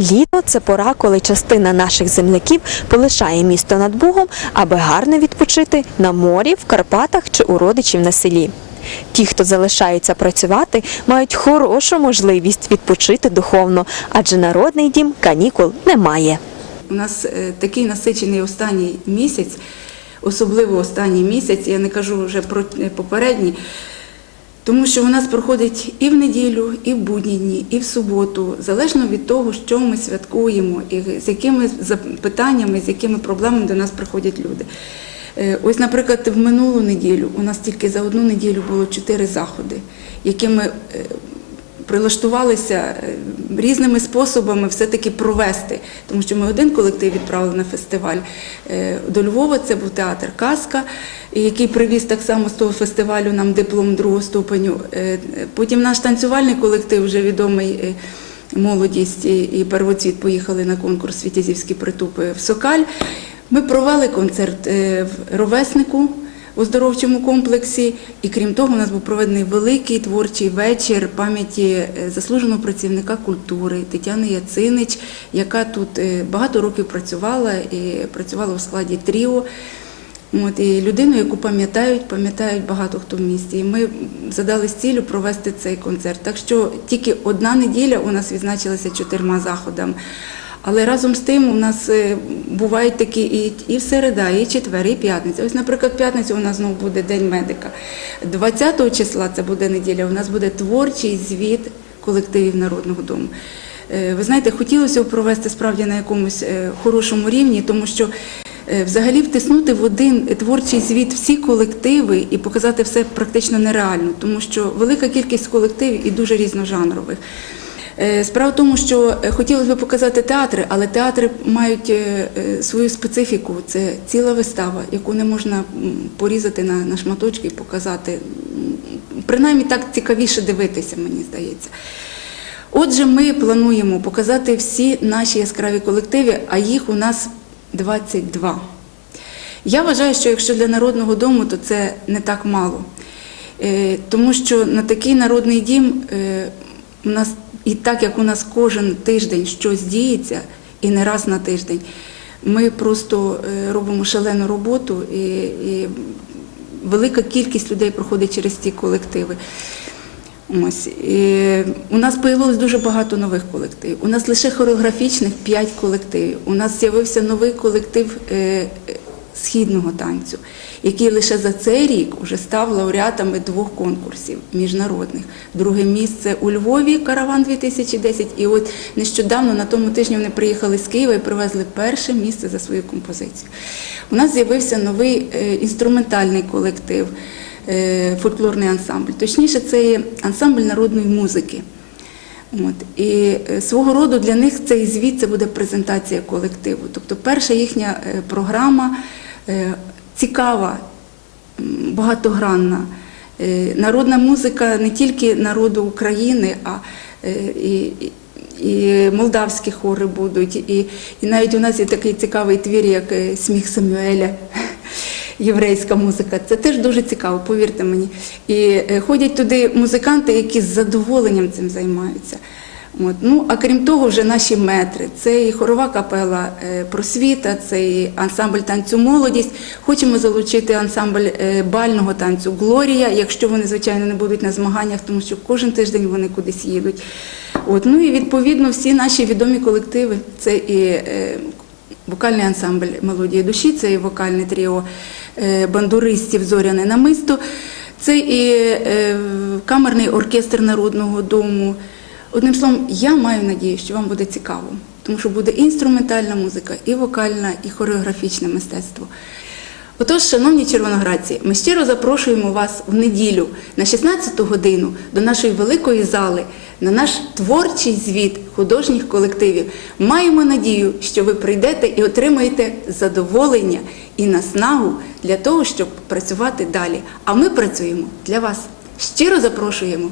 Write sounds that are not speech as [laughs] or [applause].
Літо це пора, коли частина наших земляків полишає місто над Бугом, аби гарно відпочити на морі, в Карпатах чи у родичів на селі. Ті, хто залишаються працювати, мають хорошу можливість відпочити духовно, адже народний дім канікул немає. У нас е, такий насичений останній місяць, особливо останній місяць, я не кажу вже про е, попередній, тому що у нас проходить і в неділю, і в будні дні, і в суботу, залежно від того, що ми святкуємо, і з якими запитаннями, з якими проблемами до нас приходять люди. Е, Ось, наприклад, в минулу неділю у нас тільки за одну неділю було чотири заходи, які ми е, прилаштувалися е, різними способами все-таки провести, тому що ми один колектив відправили на фестиваль е, до Львова. Це був театр Казка, який привіз так само з того фестивалю нам диплом другого ступеню. Е, Потім наш танцювальний колектив, вже відомий. Молодість і первоцвіт поїхали на конкурс Світязівські притупи в Сокаль. Ми провели концерт в ровеснику у оздоровчому комплексі. І крім того, у нас був проведений великий творчий вечір пам'яті е, заслуженого працівника культури Тетяни Яцинич, яка тут е, багато років працювала і працювала у складі тріо. От, і людину, яку пам'ятають, пам'ятають багато хто в місті. І ми задали з цілю провести цей концерт. Так що тільки одна неділя у нас відзначилася чотирма заходами. Але разом з тим у нас е, бувають такі і, і середа, і четвер, і п'ятниця. Ось, наприклад, п'ятниця у нас знову буде День медика. 20 числа це буде неділя, у нас буде творчий звіт колективів Народного дому. Е, Ви знаєте, хотілося б провести справді на якомусь е, хорошому рівні, тому що взагалі втиснути в один творчий звіт всі колективи і показати все практично нереально, тому що велика кількість колективів і дуже різножанрових. Е, Справа в тому, що е, хотілося б показати театри, але театри мають е, свою специфіку. Це ціла вистава, яку не можна порізати на, на шматочки і показати. Принаймні так цікавіше дивитися, мені здається. Отже, ми плануємо показати всі наші яскраві колективи, а їх у нас 22. Я вважаю, що якщо для народного дому, то це не так мало. Тому що на такий народний дім у нас і так як у нас кожен тиждень щось діється, і не раз на тиждень, ми просто е, робимо шалену роботу, і, і велика кількість людей проходить через ці колективи. Ось і у нас появилось дуже багато нових колективів. У нас лише хореографічних 5 колективів. У нас з'явився новий колектив е, східного танцю, який лише за цей рік вже став лауреатами двох конкурсів міжнародних. Друге місце у Львові Караван 2010. І от нещодавно на тому тижні вони приїхали з Києва і привезли перше місце за свою композицію. У нас з'явився новий е, інструментальний колектив е, фольклорний ансамбль. Точніше, це є ансамбль народної музики. От. І е, свого роду для них цей звіт це буде презентація колективу. Тобто перша їхня програма цікава, багатогранна. Е, Народна музика не тільки народу України, а е, і, і- молдавські хори будуть. І, і навіть у нас є такий цікавий твір, як е, Сміх Самюеля. [laughs] Єврейська музика, це теж дуже цікаво, повірте мені. І е, ходять туди музиканти, які з задоволенням цим займаються. От. Ну, а крім того, вже наші метри. Це і хорова капела е, просвіта, це і ансамбль танцю молодість. Хочемо залучити ансамбль е, бального танцю Глорія, якщо вони, звичайно, не будуть на змаганнях, тому що кожен тиждень вони кудись їдуть. От. Ну і відповідно всі наші відомі колективи. Це і е, вокальний ансамбль Мелодії душі, це і вокальне тріо бандуристів Зоряне намисто, це і камерний оркестр Народного дому. Одним словом, я маю надію, що вам буде цікаво, тому що буде і інструментальна музика, і вокальна, і хореографічне мистецтво. Отож, шановні червоноградці, ми щиро запрошуємо вас в неділю на 16 годину до нашої великої зали на наш творчий звіт художніх колективів. Маємо надію, що ви прийдете і отримаєте задоволення і наснагу для того, щоб працювати далі. А ми працюємо для вас. Щиро запрошуємо.